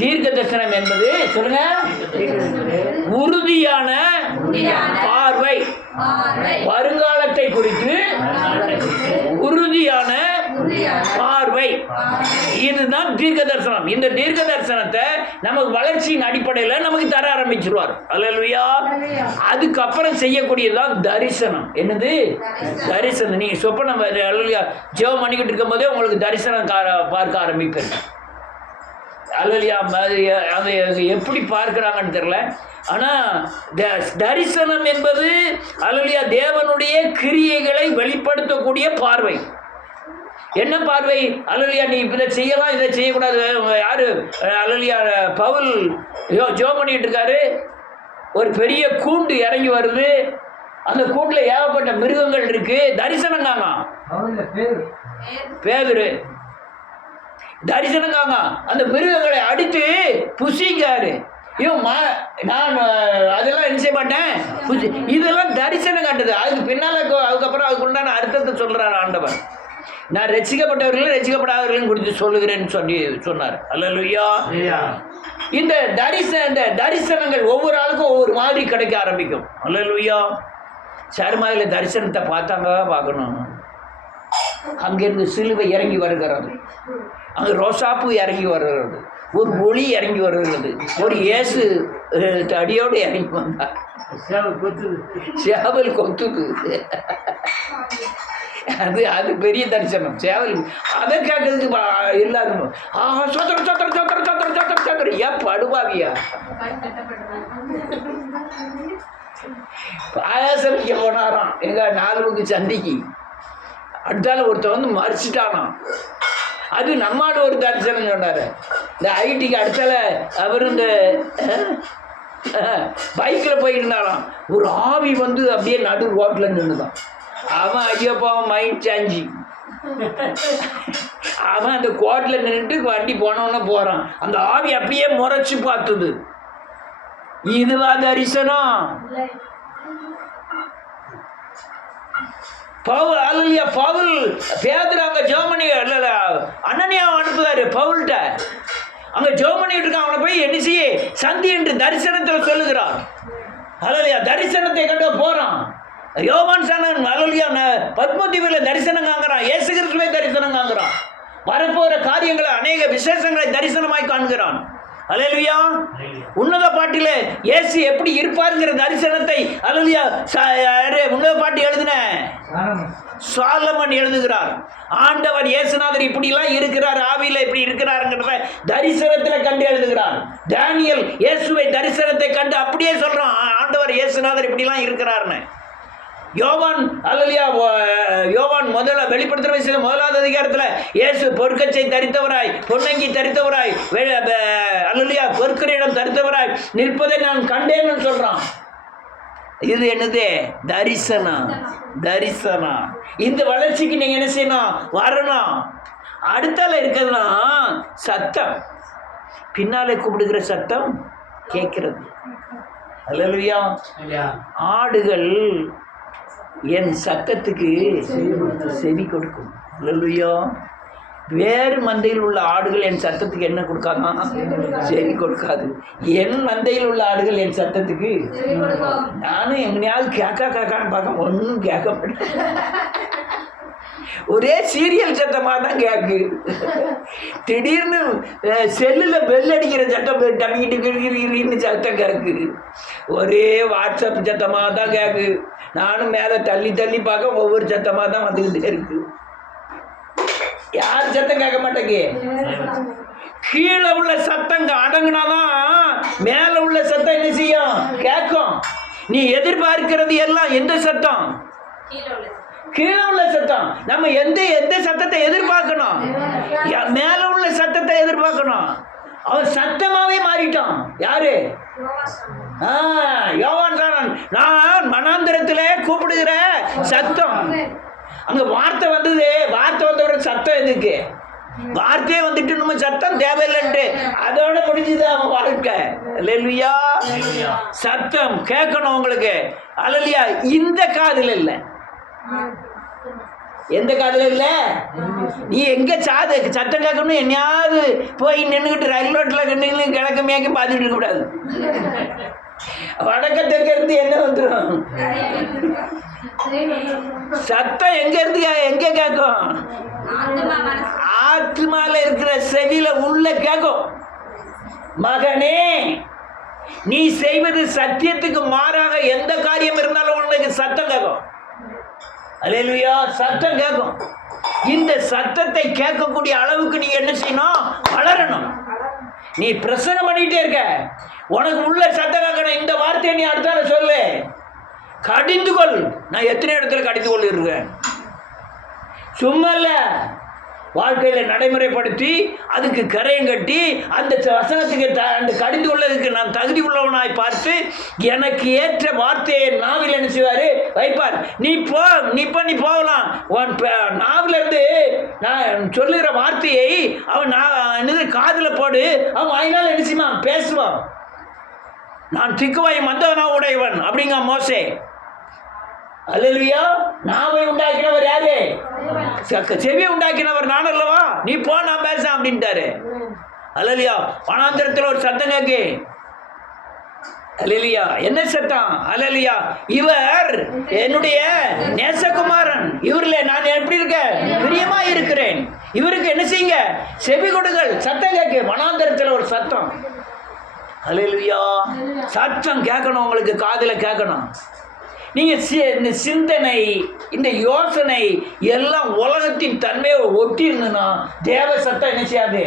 தீர்க்க தரிசனம் என்பது சொல்லுங்க, உறுதியான பார்வை, வருங்காலத்தை குறித்து உறுதியான பார்வை, இதுதான் தீர்க்க தரிசனம். இந்த தீர்க்க தரிசனத்தை நமக்கு வளர்ச்சியின் அடிப்படையில் நமக்கு தர ஆரம்பிச்சிருவார். அல்லேலூயா. அதுக்கப்புறம் செய்யக்கூடியதுதான் தரிசனம். என்னது? தரிசனம். நீங்க சொப்பனம் அல்லேலூயா ஜெபம் பண்ணிக்கிட்டு இருக்கும் போதே உங்களுக்கு தரிசனம் பார்க்க ஆரம்பிப்பீங்க. அல்லேலூயா. அதை எப்படி பார்க்கிறாங்கன்னு தெரியல, ஆனால் தரிசனம் என்பது அல்லேலூயா தேவனுடைய கிரியைகளை வெளிப்படுத்தக்கூடிய பார்வை. என்ன பார்வை? அல்லேலூயா நீ இதை செய்யலாம், இதை செய்யக்கூடாது. யாரு? அல்லேலூயா பவுல் ஜெபம் பண்ணிட்டு இருக்காரு. ஒரு பெரிய கூண்டு இறங்கி வருது. அந்த கூண்டில் ஏகப்பட்ட மிருகங்கள் இருக்கு. தரிசனம் காங்க பேதுரு, தரிசனம் காங்க அந்த மிருகங்களை அடித்து புசிக்காரு. நான் அதெல்லாம் என்ன செய்ய மாட்டேன், இதெல்லாம் தரிசனம் காட்டுது. அதுக்கு பின்னால் அதுக்கப்புறம் அதுக்கு உண்டான அர்த்தத்தை சொல்கிறார் ஆண்டவர். நான் ரட்சிக்கப்பட்டவர்களும் ரட்சிக்கப்படாதவர்களும் குறித்து சொல்லுகிறேன்னு சொன்னார். அல்லேலூயா. இந்த தரிசனங்கள் ஒவ்வொரு ஆளுக்கும் ஒவ்வொரு மாதிரி கிடைக்க ஆரம்பிக்கும். அல்லேலூயா. சர்மாயில் தரிசனத்தை பார்க்கணும். அங்கிருந்து சிலுவை இறங்கி வருகிறது, அங்கே ரோசாப்பு இறங்கி வருகிறது, ஒரு ஒளி இறங்கி வருகிறது, ஒரு இயேசு அடியோடு இறங்கி வந்தார். சேவல் கொத்துது. அது பெரிய தரிசனம். சேவல் அதை கேட்கறதுக்கு எல்லாரும் ஏன் படுவாவியா? பாயாசம் வைக்க போனாராம் எங்க நாலுமுக்கு சந்திக்கு. அடுத்தால ஒருத்தன் மறிச்சிட்டானாம். அது நம்மாடு ஒரு தரிசனம் சொன்னார். இந்த ஐடிக்கு அடுத்தால அவர் இந்த பைக்கில் போயிட்டு இருந்தாலாம். ஒரு ஆவி அப்படியே நடு ரோட்டில் நின்றுதான். அவன் ஐயப்பாவன் மைண்ட் சேஞ்சி. அவன் அந்த கோட்டில் நின்றுட்டு வண்டி போனவன போகிறான். அந்த ஆவி அப்படியே முறைச்சி பார்த்துது. இதுவா தரிசனம்? பவுல் பேதுரு அங்கே ஜெர்மனி அனனியாவை அனுப்புதாரு பவுல்கிட்ட. அங்கே ஜெர்மனிட்டு இருக்கான். அவனை போய் என்ன சந்தி என்று தரிசனத்தில் சொல்லுகிறான். அல்லையா தரிசனத்தை கண்டு போகிறான். யோவான் சாணன் அல்லையா பத்மதீவில் தரிசனம் காண்கிறான். இயேசு கிறிஸ்துவை தரிசனம் காண்கிறான். வரப்போகிற காரியங்களை அநேக விசேஷங்களை தரிசனமாய் காண்கிறான். அல்லேலூயா. உன்னத பாட்டிலே இயேசு எப்படி இருப்பாருங்கிற தரிசனத்தை அல்லேலூயா உன்னத பாட்டு எழுதின சாலமன் எழுதுகிறார். ஆண்டவர் இயேசுநாதர் இப்படிலாம் இருக்கிறார், ஆவியில் இப்படி இருக்கிறாருங்கிறத தரிசனத்தில் கண்டு எழுதுகிறார். தானியேல் இயேசுவை தரிசனத்தை கண்டு அப்படியே சொல்றான், ஆண்டவர் இயேசுநாதர் இப்படிலாம் இருக்கிறார்னு. யோவான் அல்லேலூயா யோவான் வெளிப்படுத்துகிற விஷயம் 1வது அதிகாரத்தில் இயேசு பொற்கச்சை தரித்தவராய், பொன்னங்கி தரித்தவராய், அல்லேலூயா பொற்கிரீடம் தரித்தவராய் நிற்பதை நான் கண்டேன்னு சொல்றான். இது என்னது? தரிசனம். தரிசனம். இந்த வளர்ச்சிக்கு நீங்க என்ன செய்யணும்? வரணும். அடுத்தால இருக்கிறதுனா சத்தம், பின்னாலே கூப்பிடுகிற சத்தம் கேட்கிறது. அல்லேலூயா. ஆடுகள் என் சத்தத்துக்கு செவி கொடுக்கும். அல்லேலூயா. வேறு மந்தையில் உள்ள ஆடுகள் என் சத்தத்துக்கு என்ன கொடுக்காதான்? செவி கொடுக்காது. என் மந்தையில் உள்ள ஆடுகள் என் சத்தத்துக்கு, நானும் எங்கேயாவது கேக்கான்னு பார்க்க ஒன்றும் கேட்க மாட்டேன். ஒரே சீரியல் சத்தமாக தான் கேட்கு. திடீர்னு செல்லில் பெல் அடிக்கிற சத்தம் டமிக்கிட்டு சத்தம் கேட்கு. ஒரே வாட்ஸ்அப் சத்தமாக தான் கேட்கு. நானும் மேலே தள்ளி தள்ளி பார்க்க ஒவ்வொரு சத்தமாக தான் வந்துக்கிட்டே இருக்கு. யார் சத்தம் கேட்க மாட்டேங்க. கீழே உள்ள சத்தம் அடங்குனாதான் மேலே உள்ள சத்தம் என்ன செய்யும்? கேட்கும். நீ எதிர்பார்க்கிறது எல்லாம் எந்த சத்தம்? கீழே உள்ள சத்தம். நம்ம எந்த சத்தத்தை எதிர்பார்க்கணும்? மேல உள்ள சத்தத்தை எதிர்பார்க்கணும். அவன் சத்தமாவே மாறிட்டான். யாரு? யோவான் சாணன். நான் மனாந்திரத்திலே கூப்பிடுகிற சத்தம். அங்க வார்த்தை வந்தது. வார்த்தை வந்தவர சத்தம் எதுக்கு? வார்த்தையே வந்துட்டு நம்ம சத்தம் தேவையில்லைன்ட்டு அதோட முடிஞ்சுது அவன் வாழ்க்கை. அல்லேலூயா. சத்தம் கேட்கணும் உங்களுக்கு. அல்லேலூயா. இந்த காதுல இல்லை. எந்த காதுல இல்ல? நீ எங்க சத்தம் கேட்கணும்? என்னையாவது போய் நின்றுக்கிட்டு ரயில் ரோட்டில் நின்று கிழக்கு மேய்க்க பார்த்துட்டு இருக்க கூடாது. வடக்கத்துக்கு இருந்து என்ன வந்துடும்? சத்தம் எங்க இருந்து எங்க கேட்கும்? ஆத்மால இருக்கிற செவியில உள்ள கேட்கும். மகனே, நீ செய்வது சத்தியத்துக்கு மாறாக எந்த காரியம் இருந்தாலும் உனக்கு சத்தம் கேட்கும். அல்லேலூயா. சத்தம் கேட்கும். இந்த சத்தத்தை கேட்கக்கூடிய அளவுக்கு நீ என்ன செய்யணும்? வளரணும். நீ பிரசங்கம் பண்ணிட்டே இருக்க, உனக்கு உள்ள சத்தம் கேட்கணும். இந்த வார்த்தையை நீ அடுத்தால சொல்லு. கடிந்து கொள். நான் எத்தனை இடத்துல கடிந்து கொள் இருக்கேன். சும்மா இல்ல, வாழ்க்கையில நடைமுறைப்படுத்தி அதுக்கு கரையம் கட்டி அந்த வசனத்துக்கு அந்த கடிந்து கொள்ளதுக்கு நான் தகுதி உள்ளவனாய் பார்த்து எனக்கு ஏற்ற வார்த்தையை நாவில் என்ன செய்வாரு? வைப்பார். நீ போகலாம். உன் நாவில இருந்து நான் சொல்லுகிற வார்த்தையை அவன் காதுல போடு. அவன் வாயினால் என்ன செய்வான்? பேசுவான். நான் திக்குவாய் மந்தவனா உடையவன் அப்படிங்க மோசே. அல்லேலூயா. நாவை உண்டாக்கினவர் யாரு? செவியை உண்டாக்கினவர் நான் அல்லவா? நீ போ, நான் பேச அப்படின்ட்டாரு. அல்லேலூயா. வனாந்திரத்தில் ஒரு சத்தம் கேக்கு. அல்லேலூயா. என்ன சத்தம்? அல்லேலூயா. இவர் என்னுடைய நேசகுமாரன், இவர்ல நான் எப்படி இருக்கேன்? பிரியமா இருக்கிறேன். இவருக்கு என்ன செய்யுங்க? செவி கொடுங்கள். சத்தம் கேக்கு. வனாந்திரத்தில் ஒரு சத்தம். அல்லேலூயா. சத்தம் கேட்கணும். உங்களுக்கு காதுல கேட்கணும். நீங்க இந்த சிந்தனை, இந்த யோசனை எல்லாம் உலகத்தின் தன்மையை ஒட்டி இருந்ததுன்னா தேவ சத்தம் என்ன செய்யாது?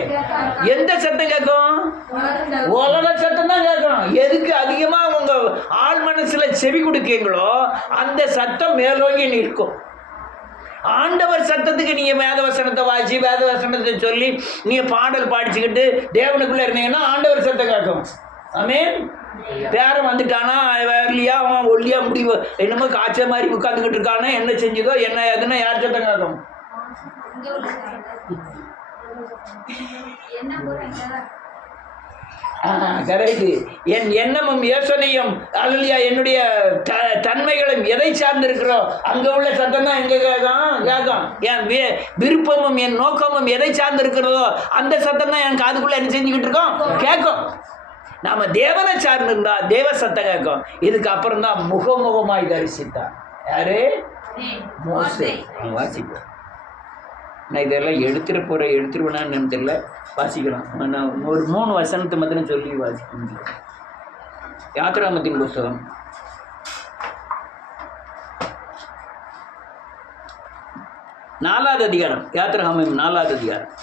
எந்த சத்தம் கேட்கும்? உலக சத்தம் தான் கேட்கணும். எதுக்கு அதிகமா உங்க ஆள் மனசுல செவி கொடுக்கீங்களோ அந்த சத்தம் மேலோங்கி நிற்கும். ஆண்டவர் சத்தத்துக்கு நீங்க வேத வசனத்தை வாசி, வேத வசனத்தை சொல்லி நீங்க பாடல் பாடிச்சுக்கிட்டு தேவனுக்குள்ள இருந்தீங்கன்னா ஆண்டவர் சத்தம் கேட்கும். ஆமென். பேரன் வந்துட்டானா வரலையா, அவன் ஒல்லியா முடிவு என்னமோ காய்ச்ச மாதிரி உட்காந்துக்கிட்டு இருக்கானா, என்ன செஞ்சதோ என்ன எதுனா யார் சத்தம் கேட்கும்? கரெக்டு. என் எண்ணமும் யோசனையும் அல்லையா என்னுடைய தன்மைகளும் எதை சார்ந்து இருக்கிறோம் அங்கே உள்ள சத்தம் தான் எங்கே கேட்கும். என் விருப்பமும் என் நோக்கமும் எதை சார்ந்து இருக்கிறதோ அந்த சத்தம் தான் என் காதுக்குள்ளே என்ன செஞ்சுக்கிட்டு இருக்கோம்? கேட்கும். நாம தேவனை சார்ந்திருந்தா தேவ சத்தம் கேட்கும். இதுக்கு அப்புறம் தான் முகமுகமாய் தரிசித்தான். யாரு? மோசே. வாசிப்போம். நான் இதெல்லாம் எடுத்துருவேனான்னு தெரியல. வாசிக்கலாம். நான் ஒரு 3 வசனத்தை மட்டும் சொல்லி வாசிக்க முடியும். யாத்திராகமத்தின் புஸ்தகம் 4வது அதிகாரம். யாத்திராகமம் 4வது அதிகாரம்.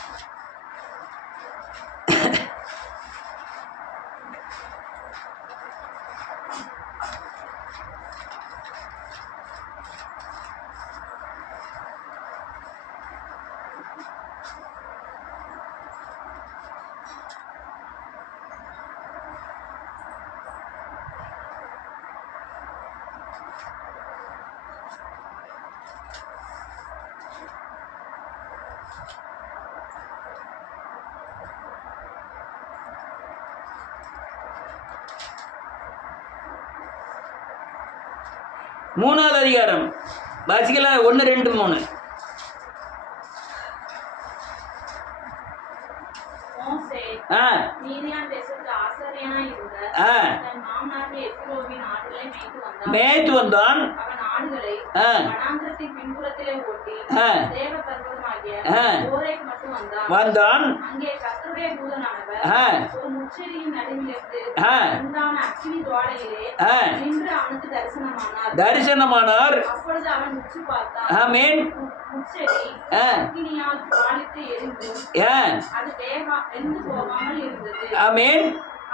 3வது அதிகாரம் வாசிக்கலாம் 1, 2, 3. மோசே ஆ மீதியான் தேசத்து ஆசாரியனாய் இருந்த ஆ தன் மாமனாகிய எத்திரோவின் ஆடுகளை மேய்த்து வந்தான். மேய்த்து வந்தான். அவன் ஆடுகளை ஆ வனாந்திரத்தின் பின்புறத்திலே ஓட்டி ஆ தேவ பர்வதமாகிய ஆ ஓரேக்கு மட்டும் வந்தான். வந்தான். அங்கே கர்த்தருடைய தூதனானவர் ஆ ஒரு முச்செடியின் நடுவிலிருந்து ஆ உண்டான அக்கினி ஜுவாலையிலே ஆ நின்று அவனுக்கு தரிசனமானார். தரிசனமானார். அப்பொழுது அவன் உற்று பார்த்தான். ஆமென். முச்செடி ஆ அக்கினியால் ஜுவாலித்து எரிந்து ஆ அது வெந்து போகாமல் இருந்தது. ஆமென்.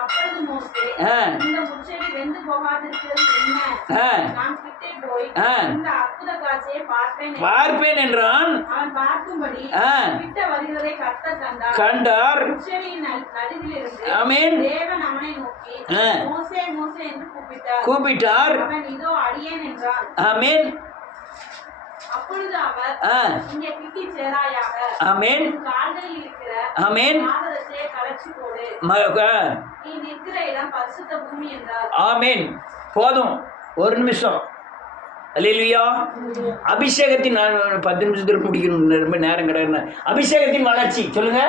அப்பொழுது மோசே ஆ இந்த முச்செடி வெந்து போகாதிருக்கிறது என்ன? ஆ நான் கிட்டே போய் ஆ இந்த அற்புத காட்சியை பார்ப்பேன் என்றான். அவன் பார்க்கும்படி ஆ கிட்ட வருகிறதை கர்த்தர் கண்டார். கண்டார். முச்செடியின் நடுவிலிருந்து ஆமென். தேவன் அவனை நோக்கி ஆ மோசே மோசே என்று கூப்பிட்டார். அவன் இதோ அடியேன் என்றான். ஆமென். அப்பொழுது அவர் ஆ இங்கே கிட்டி சேராயாக. ஆமென். உன் கால்களில் இருக்கிற ஆமென். பாதரட்சையை கலற்றி போடு. நீ நிற்கிற இடம் பரிசுத்த பூமி என்றார். ஆமென். போதும், ஒரு நிமிஷம். அல்லேலூயா. அபிஷேகத்தின் 10 நிமிஷத்துல முடிக்கணும், ரொம்ப நேரம் கிடையாது. அபிஷேகத்தின் வளர்ச்சி சொல்லுங்க.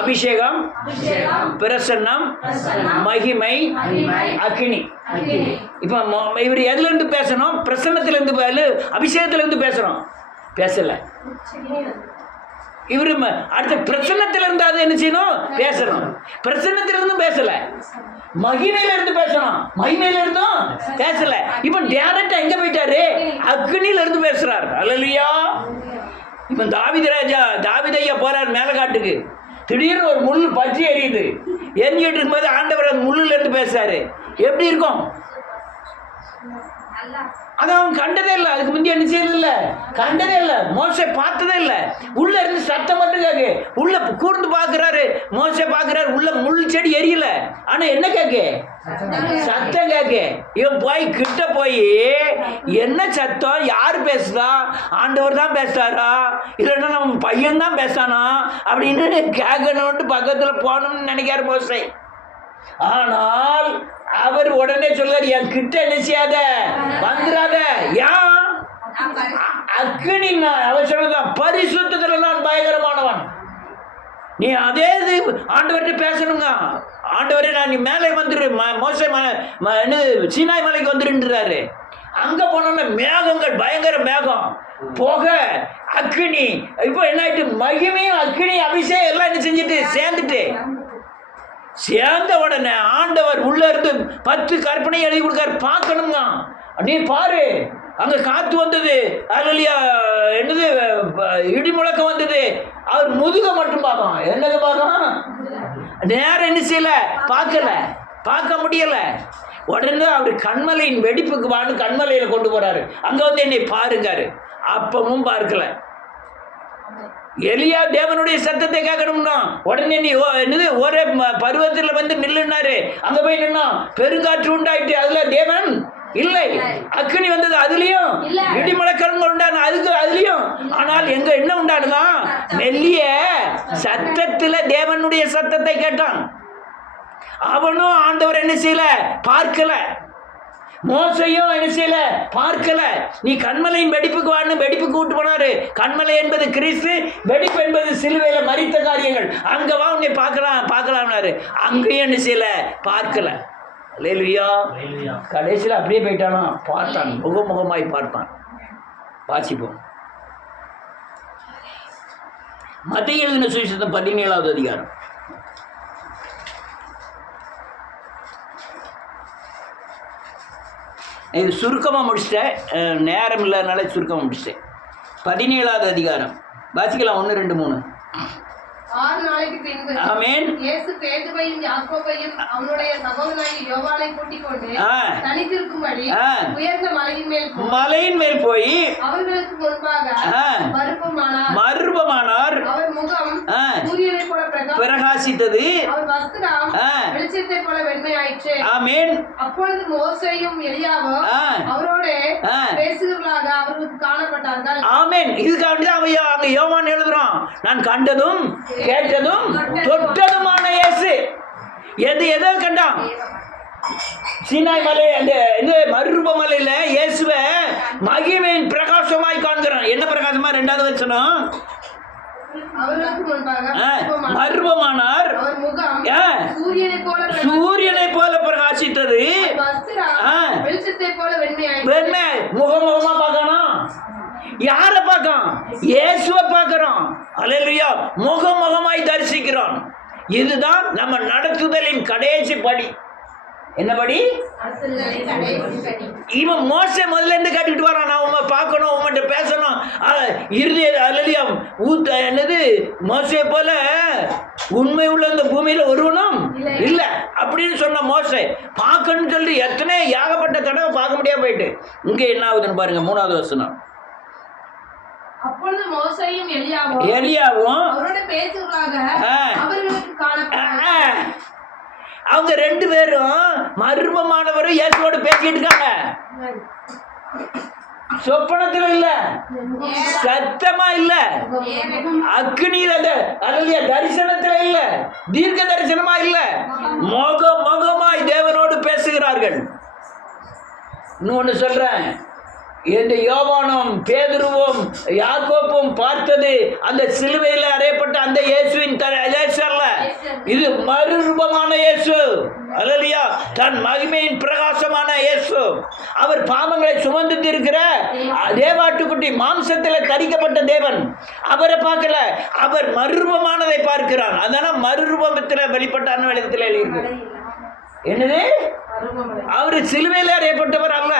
அபிஷேகம், பிரசன்னம், மகிமை, அக்கினி. இப்ப இவர் எதுல இருந்து பேசணும்? பிரசன்னத்துல இருந்து, அபிஷேகத்துல இருந்து பேசணும். பேசல. இவரு அடுத்த பிரசன்னத்துல இருந்து அது என்ன செய்யணும்? பேசணும். பிரசன்னத்துல இருந்தும் பேசல, மகிமையில இருந்து பேசணும். மகிமையில இருந்தும் பேசல. இப்ப டைரக்டா எங்க போயிட்டாரு? அக்னியில இருந்து பேசுறாரு. அல்லேலூயா. இப்ப தாவீதையா போறார் மேலக்காட்டுக்கு. திடீர்னு ஒரு முள் பற்றி எரியுது. எரிஞ்சிட்டு இருக்கும்போது ஆண்டவர் அந்த முள்ளுல இருந்து பேசுறாரு. எப்படி இருக்கும்? அதை அவன் கண்டதே இல்லை. அதுக்கு முந்தைய என்ன செய்யல, கண்டதே இல்லை. மோசே பார்த்ததே இல்லை. உள்ள இருந்து சத்தம் மட்டும் கேக்கு. உள்ள கூர்ந்து பார்க்கிறாரு. மோசே பார்க்கிறாரு. உள்ள முள் செடி எரியல. ஆனா என்ன கேக்கு? சத்தம் கேக்கு. இவன் போய் கிட்ட போய் என்ன சத்தம்? யாரு பேசுதா? ஆண்டவர் தான் பேசுறாரா, இல்லைன்னா நம்ம பையன் தான் பேசானா அப்படின்னு கேட்கணும்னு பக்கத்துல போகணும்னு நினைக்காரு மோசே. ஆனால் அவர் உடனே சொல்றாரு, என் கிட்ட என்ன செய்யாத, வந்துடாத. ஏன்? அக்னி. அவர் சொல்றதான், பரிசுத்தத்துல நான் பயங்கரமானவன். நீ அதே இது ஆண்டவர்கிட்ட பேசணுங்க. ஆண்டவரே நான் நீ மேலே வந்துரு, மோசே சீனாய் மலைக்கு வந்துருன்றாரு. அங்க போனோம்னா மேகங்கள், பயங்கர மேகம், புகை, அக்னி. இப்போ என்ன ஆயிட்டு? மகிமையும் அக்னி அபிஷேகம் எல்லாம் என்ன செஞ்சுட்டு சேர்ந்துட்டு சேர்ந்த உடனே ஆண்டவர் உள்ள இருந்து 10 கற்பனை எழுதி கொடுக்காரு. பார்க்கணுங்க. நீ பாரு, அங்க காத்து வந்தது, அல்லையா என்னது, இடி முழக்கம் வந்தது. அவர் முதுக மட்டும் பார்க்கணும். என்னது பார்க்கணும்? நேரம் என்ன செய்யல, பார்க்க முடியல. உடனே அவர் கண்மலையின் வெடிப்புக்கு வான்னு கண்மலையில கொண்டு போறாரு. அங்க வந்து என்னை பாருங்காரு. அப்பவும் பார்க்கல. எலியா தேவனுடைய சத்தத்தை கேட்கணும்னா உடனே நீ என்னது ஒரே பருவத்தில் வந்து நில்லுனாரு. அங்க போய் நின்னா பெருங்காற்று உண்டாயிட்டு. அதுல தேவன் இல்லை. அக்னி வந்தது, அதுலயும் இடிமுழக்கம் உண்டான அதுலயும். ஆனால் எங்க என்ன உண்டானதான்? மெல்லிய சத்தத்துல தேவனுடைய சத்தத்தை கேட்டான். அவனும் ஆண்டவர் என்ன செய்யல, பார்க்கல. மோசையும் என்ன செய்யல, பார்க்கல. நீ கண்மலையின் வெடிப்புக்கு வான்னு வெடிப்புக்கு கூட்டு போனாரு. கண்மலை என்பது கிறிஸ்து, வெடிப்பு என்பது சிலுவையில மரித்த காரியங்கள். அங்க வா, உன்னை பார்க்கலாம்னாரு. அங்கேயும் என்ன செய்யல, பார்க்கல. அல்லேலூயா. கடைசியில் அப்படியே போயிட்டானா? பார்த்தான், முகமுகமாய் பார்த்தான். வாசிப்போம். மத்தேயு எழுதின சுவிசேஷம் 17வது அதிகாரம். இது சுருக்கமாக முடிச்சிட்டேன், நேரம் இல்லாதனால சுருக்கமாக முடிச்சிட்டேன். 17வது அதிகாரம் வாசிக்கலாம். 1, 2, 3. 6 நாளைக்கு பின்பு ஆமென். இயேசு பேதுருவையும் யாக்கோபையும் அவனுடைய சகோதரனாகிய யோவானை கூட்டிக் கொண்டு தனித்திருக்கும்படி உயர்ந்த மலையின் மேல் போய் அவர்களுக்கு முன்பாக மறுபமானார். அவர் முகம் சூரியனை போல பிரகாசித்தது. அவர் வஸ்திரம் வெளிச்சத்தை போல வெண்மையாயிற்று. ஆமென். அப்பொழுது மோசேயும் எலியாவும் அவரோட பேசுகிறவர்களாக அவர்களுக்கு காணப்பட்டார்கள். ஆமென். இதுக்காக அங்க யோவான் எழுதுறான், நான் கண்டதும் கேட்டதும் தொட்டதுமான இயேசு. எதை கண்டான்? சீனாய் மலை அந்த இது மறுரூப மலையில இயேசுவை மகிமையின் பிரகாசமாய் காண்கிறான். என்ன பிரகாசமா? 2வது வசனம். அவர்களுக்கு முன்பாக மர்வமானார், அவர் முகம் சூரியனை போல பிரகாசித்தது, வெளிச்சத்தை போல வெண்மையாயிற்று. வெண்மை. முகமுகமா பார்க்கணும். யார பார்க்கணும்? இயேசுவை பார்க்கிறோம். அல்லேலூயா. முகமுகமாய் தரிசிக்கிறோம். இதுதான் நம்ம நடத்துதலின் கடைசி படி. என்ன படி? இவன் மோசே முதல்ல இருந்து காட்டிட்டு வரான். நான் உண்மை பார்க்கணும், உங்கள்கிட்ட பேசணும், இறுதி அல்லேலூயா என்னது மோசே போல உண்மை உள்ள இந்த பூமியில ஒருவனும் இல்லை அப்படின்னு சொன்ன மோசே பார்க்கணும்னு சொல்லி எத்தனை ஏகப்பட்ட தடவை பார்க்க முடியாம போயிட்டு இங்கே என்ன ஆகுதுன்னு பாருங்க. 3வது வசனம். அப்பொழுது மோசேயும் எலியாவும் அவரோட பேசுவதாக அவர்களுக்கு காணப்பட்டார்கள். அவங்க 2 பேரும் மர்மமானவரும் இயேசுவோடு பேசிட்டு இருக்காங்க. சொப்பனத்துல இல்ல, சத்தமா இல்ல, அக்னியில அல்லையா தரிசனத்துல இல்ல, தீர்க்க தரிசனமா இல்ல, முகமாய் தேவனோடு பேசுகிறார்கள். இன்னொன்னு சொல்றேன். இந்த யோவானும் பேதுருவும் யாக்கோப்பும் பார்த்தது அந்த சிலுவையில் அறையப்பட்ட அந்த இயேசுவின் இயேசு அல்ல. இது மறுரூபமான இயேசு. அல்லேலூயா. தன் மகிமையின் பிரகாசமான இயேசு. அவர் பாவங்களை சுமந்து இருக்கிற தேவாட்டுக்குட்டி, மாம்சத்தில் தரிக்கப்பட்ட தேவன். அவரை பார்க்கல, அவர் மறுரூபமானதை பார்க்கிறான். அதனால மறுரூபத்தில் வெளிப்பட்ட அன்வயத்தில் எழுதியிருக்கு. என்னது? அவர் சிலுவையில் அறையப்பட்டவர் அல்ல,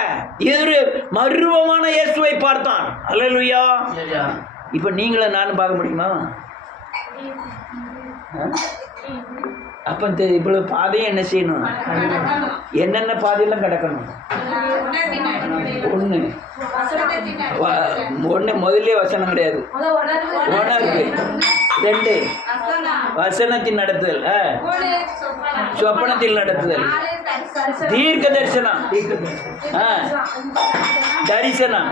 இது மறுரூபமான இயேசுவை பார்த்தான். அல்லேலூயா. இப்ப நீங்களும் நானும் பார்க்க முடியுமா? அப்ப இவ்வளவு பாதையும் என்ன செய்யணும்? என்னென்ன பாதையெல்லாம் கிடக்கணும்? ஒண்ணு முதல்ல வசனம் கிடையாது, உணர்வு. 2 வசனத்தின் நடத்துதல், சொப்பனத்தில் நடத்துதல், தீர்க்க தரிசனம், தரிசனம்,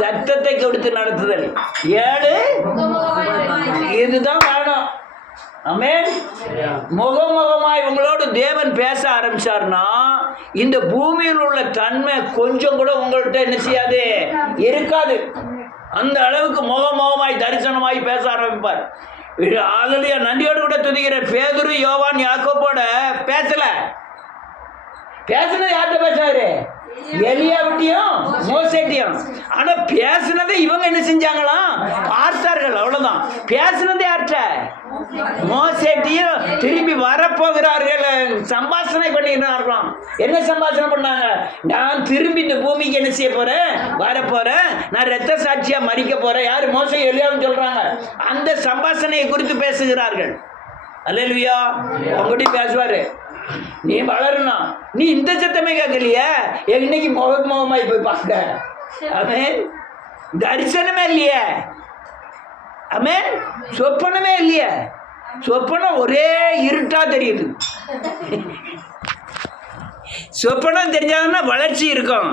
சத்தத்தை கொடுத்து நடத்துதல். 7 இதுதான் வேணும். ஆமென். முகமுகமாய் உங்களோடு தேவன் பேச ஆரம்பிச்சார்னா இந்த பூமியில் உள்ள தன்மை கொஞ்சம் கூட உங்கள்கிட்ட என்ன செய்யாது, இருக்காது. அந்த அளவுக்கு முகமுகமாய் தரிசனமாய் பேச ஆரம்பிப்பார். ஆளுடைய நன்றியோடு கூட துதிக்கிற பேதுரு, யோவான், யாக்கோப்போட பேசல. பேசுனது யார்கிட்ட பேசாரு? எலியாவிட்டையும் மோசேட்டையும். ஆனா பேசுனதை இவங்க என்ன செஞ்சாங்களாம்? பார்த்தார்கள். அவ்வளவுதான். பேசுனது யார்கிட்ட? மோசேட்டையும். திரும்பி வரப்போகிறார்கள், சம்பாஷணை பண்ணினார்களாம். என்ன சம்பாஷணை பண்ணாங்க? நான் திரும்பி இந்த பூமிக்கு என்ன செய்ய போறேன்? வரப்போறேன், நான் இரத்த சாட்சியா மறிக்க போறேன். யாரு? மோசே எலியாவும் சொல்றாங்க. அந்த சம்பாஷணையை குறித்து பேசுகிறார்கள். அல்லேலூயா. உங்ககிட்ட பேசுவாரு. நீ வளரணும், நீ இந்த சத்தமே கேட்கலையே, இன்னைக்கு முகமாய் போய் பார்க்க. ஆமென். தரிசனமே இல்லையே. ஆமென். சொப்பனமே இல்லையே. சொப்பனம் ஒரே இருட்டா தெரியுது. சொப்பனம் தெரிஞ்சாங்கன்னா வளர்ச்சி இருக்கும்.